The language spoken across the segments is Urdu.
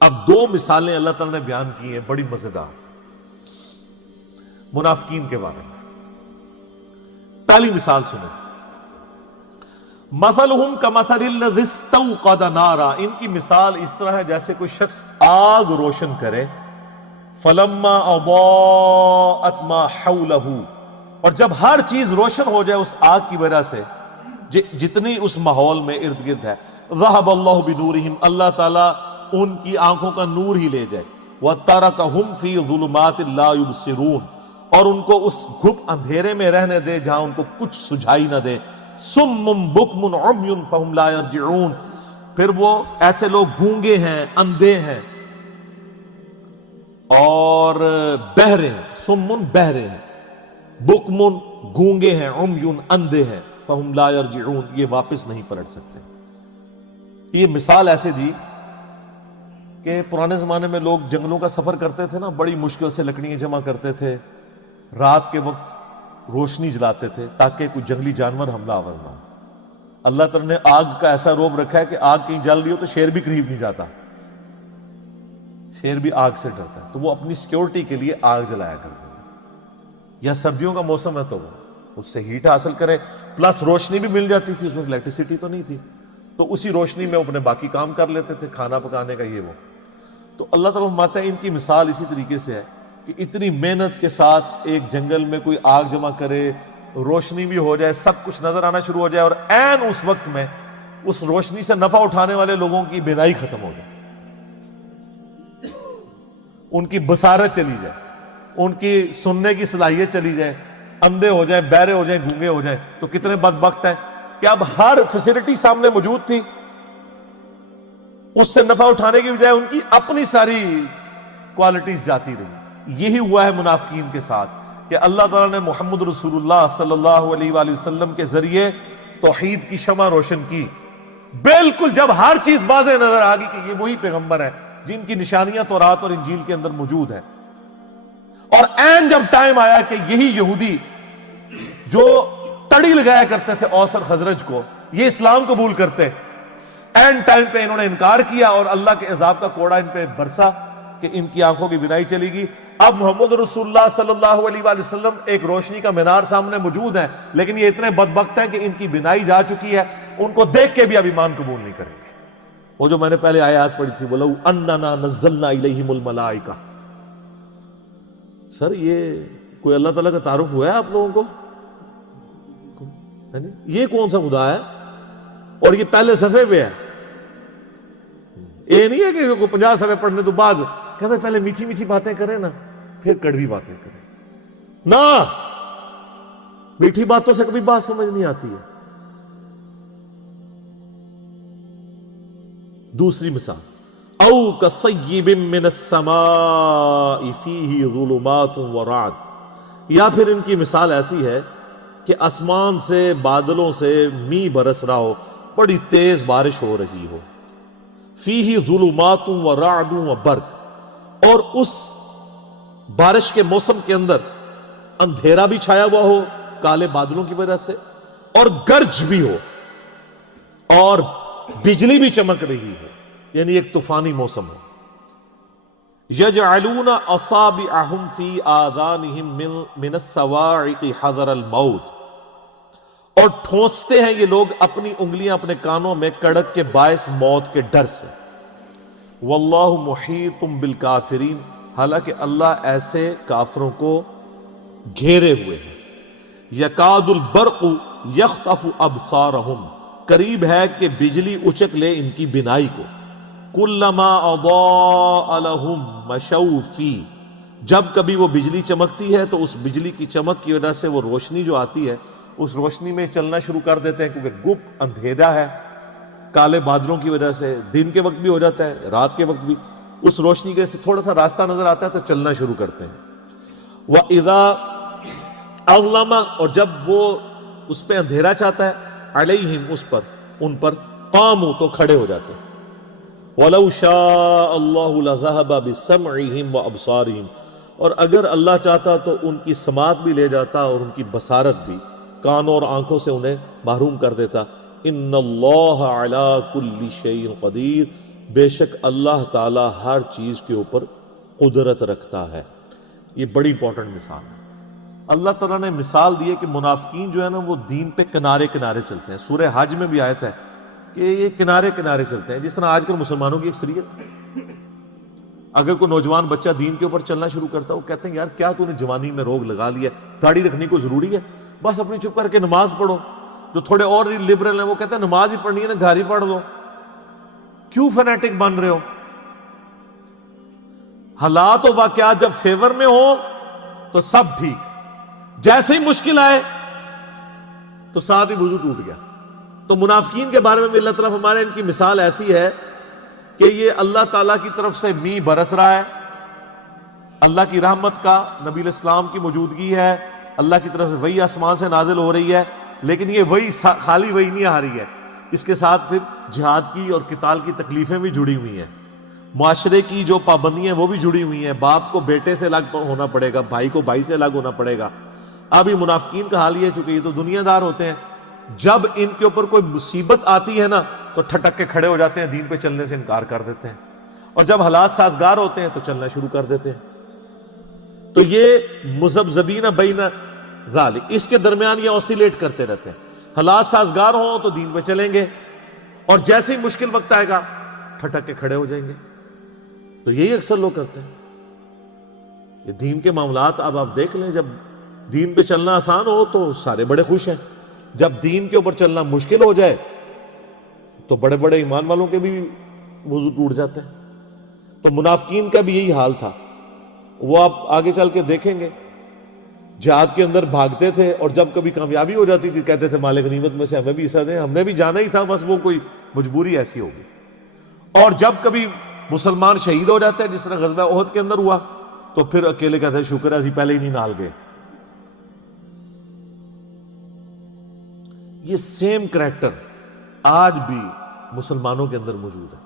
اب دو مثالیں اللہ تعالیٰ نے بیان کی ہیں بڑی مزیدار منافقین کے بارے میں. پہلی مثال سنیں. مثلہم کمثل الذی استوقد نارا، ان کی مثال اس طرح ہے جیسے کوئی شخص آگ روشن کرے. فلما اضاءت ما حولہ، اور جب ہر چیز روشن ہو جائے اس آگ کی وجہ سے جتنی اس ماحول میں ارد گرد ہے. ذہب اللہ بنورہم، اللہ تعالیٰ ان کی آنکھوں کا نور ہی لے جائے. وترکہم فی ظلمات لا یبصرون، اور ان کو اس گھپ اندھیرے میں رہنے دے جہاں ان کو کچھ سجھائی نہ دے. سم بکم عمی فہم لا یرجعون، پھر وہ ایسے لوگ گونگے ہیں، اندھے ہیں اور بہرے ہیں. سمن بہرے ہیں، بکمن گونگے ہیں، عمی اندھے ہیں، فہم لا یرجعون یہ واپس نہیں پلٹ سکتے. یہ مثال ایسے دی کہ پرانے زمانے میں لوگ جنگلوں کا سفر کرتے تھے نا، بڑی مشکل سے لکڑیاں جمع کرتے تھے، رات کے وقت روشنی جلاتے تھے تاکہ کوئی جنگلی جانور حملہ آور نہ ہو. اللہ تعالیٰ نے آگ کا ایسا روب رکھا ہے کہ آگ کہیں جل رہی ہو تو شیر بھی قریب نہیں جاتا، شیر بھی آگ سے ڈرتا ہے، تو وہ اپنی سیکیورٹی کے لیے آگ جلایا کرتے تھے. یا سردیوں کا موسم ہے تو وہ اس سے ہیٹ حاصل کرے، پلس روشنی بھی مل جاتی تھی، اس میں الیکٹریسٹی تو نہیں تھی، تو اسی روشنی میں وہ اپنے باقی کام کر لیتے تھے، کھانا پکانے کا یہ وہ. تو اللہ تعالیٰ فرماتا ہے ان کی مثال اسی طریقے سے ہے کہ اتنی محنت کے ساتھ ایک جنگل میں کوئی آگ جمع کرے، روشنی بھی ہو جائے، سب کچھ نظر آنا شروع ہو جائے، اور عین اس وقت میں اس روشنی سے نفع اٹھانے والے لوگوں کی بینائی ختم ہو جائے، ان کی بصارت چلی جائے، ان کی سننے کی صلاحیت چلی جائے، اندھے ہو جائیں، بہرے ہو جائیں، گونگے ہو جائیں. تو کتنے بدبخت ہیں کہ اب ہر فیسلٹی سامنے موجود تھی، اس سے نفع اٹھانے کی بجائے ان کی اپنی ساری کوالٹیز جاتی رہی. یہی ہوا ہے منافقین کے ساتھ کہ اللہ تعالیٰ نے محمد رسول اللہ صلی اللہ علیہ وآلہ وسلم کے ذریعے توحید کی شمع روشن کی. بالکل جب ہر چیز واضح نظر آ گئی کہ یہ وہی پیغمبر ہیں جن کی نشانیاں تورات اور انجیل کے اندر موجود ہیں، اور عین جب ٹائم آیا کہ یہی یہودی جو تڑی لگایا کرتے تھے اوس اور خزرج کو، یہ اسلام قبول کرتے، اینڈ ٹائم پہ انہوں نے انکار کیا اور اللہ کے عذاب کا کوڑا ان پہ برسا کہ ان کی آنکھوں کی بینائی چلی گئی. اب محمد رسول اللہ صلی اللہ علیہ وآلہ وسلم ایک روشنی کا مینار سامنے موجود ہے، لیکن یہ اتنے بدبخت ہیں کہ ان کی بینائی جا چکی ہے، ان کو دیکھ کے بھی اب ایمان قبول نہیں کریں گے. وہ جو میں نے پہلے آیات پڑھی تھی، وَلَوْ أَنَّنَا نَزَّلْنَا إِلَيْهِمُ الْمَلَائِكَةَ. سر یہ کوئی اللہ تعالیٰ کا تعارف ہوا ہے آپ لوگوں کو؟ یہ کون سا خدا ہے؟ اور یہ پہلے صفحے پہ ہے. یہ نہیں ہے کہ 50 صفحے پڑھنے تو بعد کہتے پہلے میٹھی میٹھی باتیں کریں نا پھر کڑوی باتیں کریں. نہ، میٹھی باتوں سے کبھی بات سمجھ نہیں آتی ہے. دوسری مثال، او کصیب من السماء فیہ ظلمات ورعد، یا پھر ان کی مثال ایسی ہے کہ آسمان سے بادلوں سے می برس رہا ہو، بڑی تیز بارش ہو رہی ہو. فیہ ظلمات ورعد وبرق، اور اس بارش کے موسم کے اندر اندھیرا بھی چھایا ہوا ہو کالے بادلوں کی وجہ سے، اور گرج بھی ہو اور بجلی بھی چمک رہی ہو، یعنی ایک طوفانی موسم ہو. یجعلون اصابعہم فی آذانہم من الصواعق حذر الموت، اور ٹھونستے ہیں یہ لوگ اپنی انگلیاں اپنے کانوں میں کڑک کے باعث موت کے ڈر سے. واللہ محیط بالکافرین، حالانکہ اللہ ایسے کافروں کو گھیرے ہوئے ہیں. یکاد البرق یخطف ابصارہم، قریب ہے کہ بجلی اچک لے ان کی بینائی کو. کلما اضاء لہم مشوا فیہ، جب کبھی وہ بجلی چمکتی ہے تو اس بجلی کی چمک کی وجہ سے وہ روشنی جو آتی ہے اس روشنی میں چلنا شروع کر دیتے ہیں، کیونکہ گپ اندھیرا ہے کالے بادلوں کی وجہ سے، دن کے وقت بھی ہو جاتا ہے رات کے وقت بھی، اس روشنی کے سے تھوڑا سا راستہ نظر آتا ہے تو چلنا شروع کرتے ہیں. وَإِذَا أَظْلَمَ، اور جب وہ اس پہ اندھیرا چاہتا ہے، عَلَيْهِمْ، اس پر، ان پر، قاموا، تو کھڑے ہو جاتے ہیں. وَلَوْ شَاءَ اللَّهُ لَذَهَبَ بِسَمْعِهِمْ وَأَبْصَارِهِمْ، اور اگر اللہ چاہتا تو ان کی سماعت بھی لے جاتا اور ان کی بصارت بھی، کانوں اور آنکھوں سے انہیں محروم کر دیتا. ان اللہ علی کل شیء قدیر، بے شک اللہ تعالی ہر چیز کے اوپر قدرت رکھتا ہے. یہ بڑی امپورٹنٹ مثال ہے. اللہ تعالیٰ نے مثال دی ہے کہ منافقین جو ہے نا وہ دین پہ کنارے کنارے چلتے ہیں. سورہ حج میں بھی آیت ہے کہ یہ کنارے کنارے چلتے ہیں. جس طرح آج کل مسلمانوں کی اکثریت ہے. اگر کوئی نوجوان بچہ دین کے اوپر چلنا شروع کرتا ہے وہ کہتے ہیں یار کیا تو نے جوانی میں روگ لگا لیا ہے, داڑھی رکھنی کو ضروری ہے, بس اپنی چپ کر کے نماز پڑھو. جو تھوڑے اور لبرل ہیں وہ کہتے ہیں نماز ہی پڑھنی ہے نا گھر ہی پڑھ لو. کیوں فنیٹک بن رہے ہو؟ حالات و واقعات جب فیور میں ہو تو سب ٹھیک, جیسے ہی مشکل آئے تو ساتھ ہی وضو ٹوٹ گیا. تو منافقین کے بارے میں بھی اللہ تعالیٰ ہمارے ان کی مثال ایسی ہے کہ یہ اللہ تعالیٰ کی طرف سے میہ برس رہا ہے, اللہ کی رحمت کا, نبی الاسلام کی موجودگی ہے, اللہ کی طرف سے وحی آسمان سے نازل ہو رہی ہے. لیکن یہ وحی خالی وحی نہیں آ رہی ہے, اس کے ساتھ پھر جہاد کی اور قتال کی تکلیفیں بھی جڑی ہوئی ہیں, معاشرے کی جو پابندیاں وہ بھی جڑی ہوئی ہیں. باپ کو بیٹے سے الگ ہونا پڑے گا, بھائی کو بھائی سے الگ ہونا پڑے گا. اب یہ منافقین کا حال یہ ہے چونکہ یہ تو دنیا دار ہوتے ہیں, جب ان کے اوپر کوئی مصیبت آتی ہے نا تو ٹھٹک کے کھڑے ہو جاتے ہیں, دین پہ چلنے سے انکار کر دیتے ہیں, اور جب حالات سازگار ہوتے ہیں تو چلنا شروع کر دیتے ہیں. تو یہ مذبذبین بین ذالک, اس کے درمیان یہ اوسیلیٹ کرتے رہتے ہیں. حالات سازگار ہوں تو دین پہ چلیں گے, اور جیسے ہی مشکل وقت آئے گا ٹھٹک کے کھڑے ہو جائیں گے. تو یہی اکثر لوگ کرتے ہیں. یہ دین کے معاملات اب آپ دیکھ لیں, جب دین پہ چلنا آسان ہو تو سارے بڑے خوش ہیں, جب دین کے اوپر چلنا مشکل ہو جائے تو بڑے بڑے ایمان والوں کے بھی وضو ٹوٹ جاتے ہیں. تو منافقین کا بھی یہی حال تھا. وہ آپ آگے چل کے دیکھیں گے, جہاد کے اندر بھاگتے تھے, اور جب کبھی کامیابی ہو جاتی تھی کہتے تھے مال غنیمت میں سے ہمیں بھی حصہ دیں, ہم نے بھی جانا ہی تھا, بس وہ کوئی مجبوری ایسی ہوگی. اور جب کبھی مسلمان شہید ہو جاتے ہیں, جس طرح غزوہ احد کے اندر ہوا, تو پھر اکیلے کہتے ہیں شکر ہے اسی پہلے ہی نہیں نال گئے. یہ سیم کریکٹر آج بھی مسلمانوں کے اندر موجود ہے,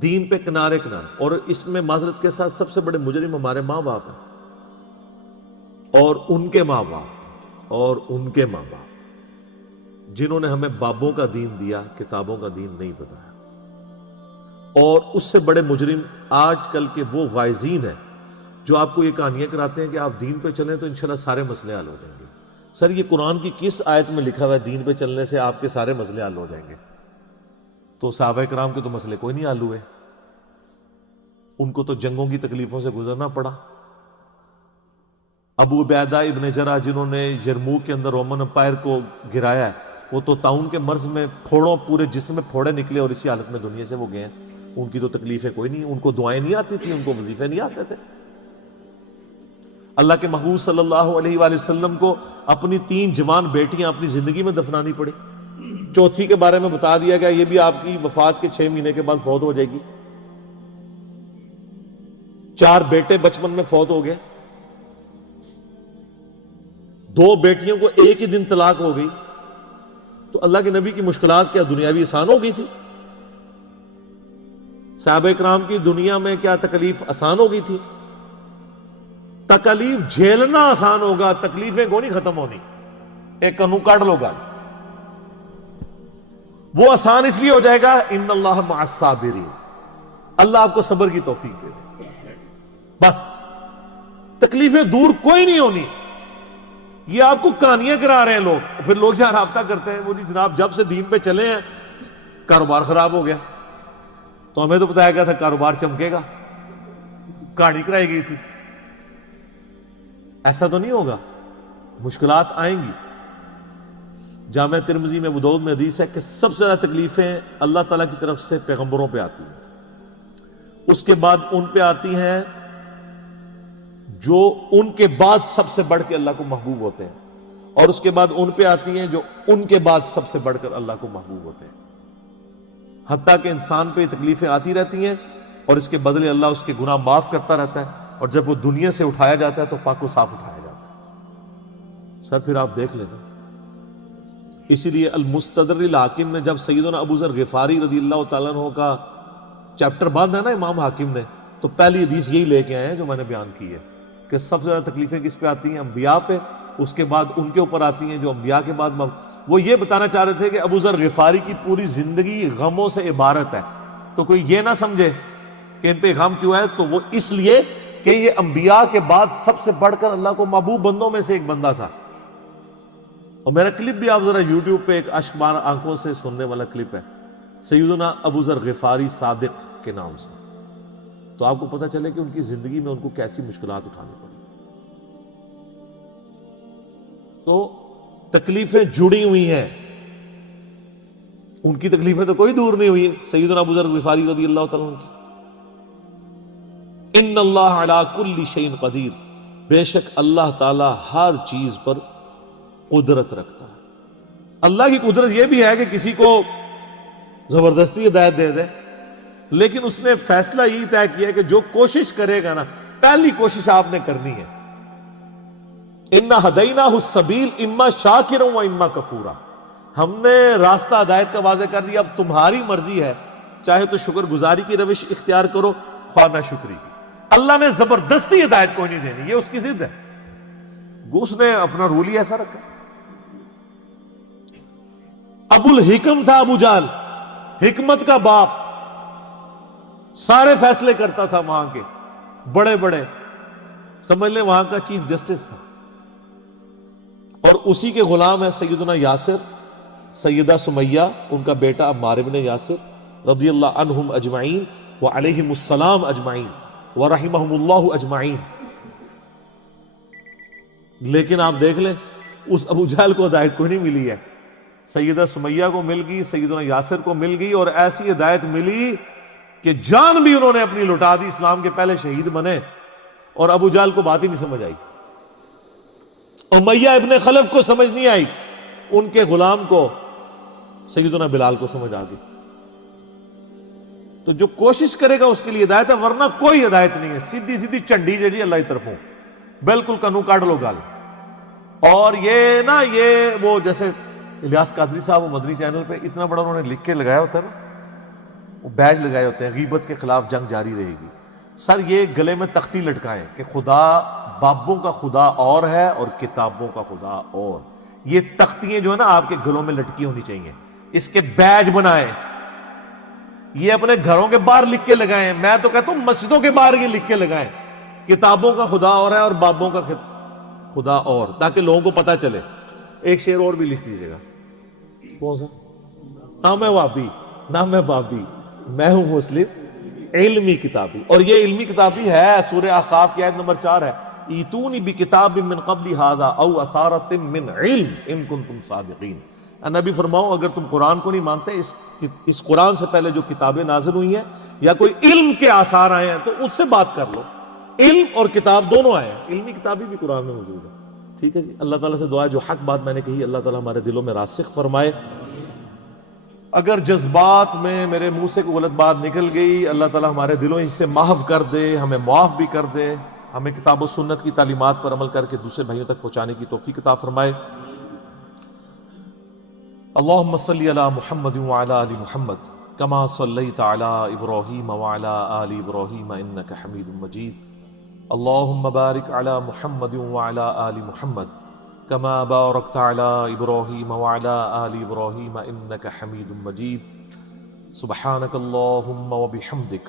دین پہ کنارے کنارے. اور اس میں معذرت کے ساتھ سب سے بڑے مجرم ہمارے ماں باپ ہیں, اور ان کے ماں باپ, اور ان کے ماں باپ جنہوں نے ہمیں بابوں کا دین دیا, کتابوں کا دین نہیں بتایا. اور اس سے بڑے مجرم آج کل کے وہ وائزین ہیں جو آپ کو یہ کہانیاں کراتے ہیں کہ آپ دین پہ چلیں تو انشاءاللہ سارے مسئلے حل ہو جائیں گے. سر یہ قرآن کی کس آیت میں لکھا ہوا ہے دین پہ چلنے سے آپ کے سارے مسئلے حل ہو جائیں گے؟ تو صحابہ کرام کے تو مسئلے کوئی نہیں حل ہوئے, ان کو تو جنگوں کی تکلیفوں سے گزرنا پڑا. ابو عبیدہ ابن جرح جنہوں نے یرموک کے اندر رومن امپائر کو گرایا ہے, وہ تو طاعون کے مرض میں پھوڑوں پورے جسم میں پھوڑے نکلے اور اسی حالت میں دنیا سے وہ گئے ہیں. ان کی تو تکلیفیں کوئی نہیں, ان کو دعائیں نہیں آتی تھی, ان کو وظیفے نہیں آتے تھے. اللہ کے محبوب صلی اللہ علیہ وآلہ وسلم کو اپنی 3 جوان بیٹیاں اپنی زندگی میں دفنانی پڑی. چوتھی کے بارے میں بتا دیا گیا یہ بھی آپ کی وفات کے 6 مہینے کے بعد فوت ہو جائے گی. 4 بیٹے بچپن میں فوت ہو گئے, 2 بیٹیوں کو ایک ہی دن طلاق ہو گئی. تو اللہ کے نبی کی مشکلات کیا دنیاوی آسان ہو گئی تھی؟ صحابہ کرام کی دنیا میں کیا تکلیف آسان ہو گئی تھی؟ تکلیف جھیلنا آسان ہوگا, تکلیفیں کو نہیں ختم ہونی. ایک کنو کاٹ لو گا, وہ آسان اس لیے ہو جائے گا ان اللہ مع الصابرین, اللہ آپ کو صبر کی توفیق دے دے. بس تکلیفیں دور کوئی نہیں ہونی. یہ آپ کو کہانیاں کرا رہے ہیں لوگ, پھر لوگ یہاں رابطہ کرتے ہیں, وہ جی جناب جب سے دین پہ چلے ہیں کاروبار خراب ہو گیا. تو ہمیں تو بتایا گیا تھا کاروبار چمکے گا, کہانی کرائی گئی تھی. ایسا تو نہیں ہوگا, مشکلات آئیں گی. جامع ترمذی میں ابو داؤد میں حدیث ہے کہ سب سے زیادہ تکلیفیں اللہ تعالیٰ کی طرف سے پیغمبروں پہ آتی ہیں, اس کے بعد ان پہ آتی ہیں جو ان کے بعد سب سے بڑھ کے اللہ کو محبوب ہوتے ہیں, اور اس کے بعد ان پہ آتی ہیں جو ان کے بعد سب سے بڑھ کر اللہ کو محبوب ہوتے ہیں. حتیٰ کہ انسان پہ یہ تکلیفیں آتی رہتی ہیں اور اس کے بدلے اللہ اس کے گناہ معاف کرتا رہتا ہے, اور جب وہ دنیا سے اٹھایا جاتا ہے تو پاک و صاف اٹھایا جاتا ہے. سر پھر آپ دیکھ لینا, اسی لیے المستدرک الحاکم میں جب سیدنا ابو ذر غفاری رضی اللہ تعالیٰ عنہ کا چیپٹر باندھا ہے نا امام حاکم نے, تو پہلی حدیث یہی لے کے آئے ہیں جو میں نے بیان کی ہے کہ سب سے زیادہ تکلیفیں کس پہ آتی ہیں؟ انبیاء پہ, اس کے بعد ان کے اوپر آتی ہیں جو انبیاء کے بعد. وہ یہ بتانا چاہ رہے تھے کہ ابو ذر غفاری کی پوری زندگی غموں سے عبارت ہے, تو کوئی یہ نہ سمجھے کہ ان پہ غم کیوں ہے، تو وہ اس لیے کہ یہ انبیاء کے بعد سب سے بڑھ کر اللہ کو محبوب بندوں میں سے ایک بندہ تھا. اور میرا کلپ بھی آپ ذرا یوٹیوب پہ ایک اشک بار آنکھوں سے سننے والا کلپ ہے سیدنا ابو ذر غفاری صادق کے نام سے، تو آپ کو پتہ چلے کہ ان کی زندگی میں ان کو کیسی مشکلات اٹھانی پڑی. تو تکلیفیں جڑی ہوئی ہیں، ان کی تکلیفیں تو کوئی دور نہیں ہوئی. سیدنا ابو ذر غفاری رضی اللہ تعالیٰ عنہ کی، ان اللہ علی کل شیء قدیر، بے شک اللہ تعالی ہر چیز پر قدرت رکھتا ہے. اللہ کی قدرت یہ بھی ہے کہ کسی کو زبردستی ہدایت دے دے، لیکن اس نے فیصلہ یہی طے کیا کہ جو کوشش کرے گا نا، پہلی کوشش آپ نے کرنی ہے. انا ہدیناہ السبیل اما شاکرا و اما کفورا، ہم نے راستہ ہدایت کا واضح کر دیا، اب تمہاری مرضی ہے، چاہے تو شکر گزاری کی روش اختیار کرو، خواہ نہ شکری کی. اللہ نے زبردستی ہدایت کوئی نہیں دینی، یہ اس کی ضد ہے. اس نے اپنا رول ہی ایسا رکھا. ابو الحکم تھا ابو جہل، حکمت کا باپ، سارے فیصلے کرتا تھا وہاں کے بڑے بڑے، سمجھ لیں وہاں کا چیف جسٹس تھا. اور اسی کے غلام ہے سیدنا یاسر، سیدہ سمیہ ان کا بیٹا عمار بن یاسر رضی اللہ عنہم اجمعین وعلیہم السلام اجمعین ورحمہم اللہ اجمعین. لیکن آپ دیکھ لیں اس ابو جہل کو ہدایت کوئی نہیں ملی ہے. سیدہ سمیہ کو مل گئی، سیدنا یاسر کو مل گئی، اور ایسی ہدایت ملی کہ جان بھی انہوں نے اپنی لٹا دی، اسلام کے پہلے شہید بنے، اور ابو جہل کو بات ہی نہیں سمجھ آئی. امیہ ابن خلف کو سمجھ نہیں آئی، ان کے غلام کو سیدنا بلال کو سمجھ آ گئی. تو جو کوشش کرے گا اس کے لیے ہدایت ہے، ورنہ کوئی ہدایت نہیں ہے. سیدھی سیدھی چنڈی جی اللہ کی طرفوں، بالکل کنو کاٹ لو گال. اور یہ نا یہ وہ جیسے الیاس قادری صاحب وہ مدنی چینل پہ اتنا بڑا انہوں نے لکھ کے لگایا ہوتا ہے نا، وہ بیج لگائے ہوتے ہیں، غیبت کے خلاف جنگ جاری رہے گی. سر یہ گلے میں تختی لٹکائیں کہ خدا بابوں کا خدا اور ہے اور کتابوں کا خدا اور. یہ تختیاں جو ہے نا آپ کے گلوں میں لٹکی ہونی چاہیے، اس کے بیج بنائیں، یہ اپنے گھروں کے باہر لکھ کے لگائیں. میں تو کہتا ہوں مسجدوں کے باہر یہ لکھ کے لگائیں، کتابوں کا خدا اور ہے اور بابوں کا خدا اور، تاکہ لوگوں کو پتہ چلے. ایک شعر اور بھی لکھ دیجیے گا. کون سا؟ نہ میں وابی نہ میں بابی، میں ہوں مسلم علمی کتابی. اور یہ علمی کتابی ہے، سورہ احقاف کی آیت نمبر 4 ہے، ایتونی بکتاب من قبل ھذا او اثارۃ من علم ان کنتم صادقین. نبی فرماؤ اگر تم قرآن کو نہیں مانتے، اس قرآن سے پہلے جو کتابیں نازل ہوئی ہیں یا کوئی علم کے آثار آئے ہیں تو اس سے بات کر لو. علم اور کتاب دونوں آئے ہیں، علمی کتابی بھی قرآن میں موجود ہے. ٹھیک ہے جی. اللہ تعالیٰ سے دعا ہے جو حق بات میں نے کہی اللہ تعالیٰ ہمارے دلوں میں راسخ فرمائے. اگر جذبات میں میرے منہ سے کوئی غلط بات نکل گئی، اللہ تعالیٰ ہمارے دلوں سے محو کر دے، ہمیں معاف بھی کر دے، ہمیں کتاب و سنت کی تعلیمات پر عمل کر کے دوسرے بھائیوں تک پہنچانے کی توفیق عطا فرمائے. اللہم صلی علی محمد وعلی آل محمد کما صلیت علی ابراہیم وعلی آل ابراہیم انک حمید مجید. اللہم بارک علی محمد وعلی آل محمد کما بارکت علی ابراہیم وعلی آل ابراہیم انک حمید مجید. سبحانک اللہم وبحمدک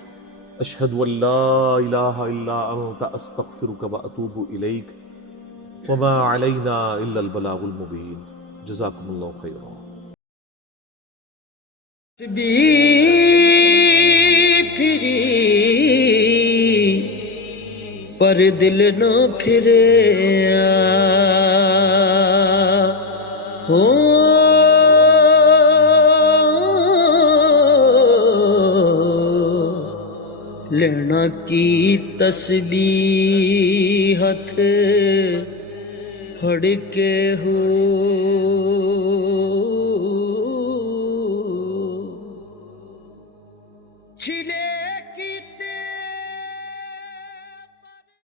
اشہد ان لا الہ الا انت استغفرک واتوب الیک وما علینا الا البلاغ المبین. جزاکم اللہ خیرا. پھری پر دل نہ پھرے ہو لینا کی تسبیح ہتھ پھڑ کے ہو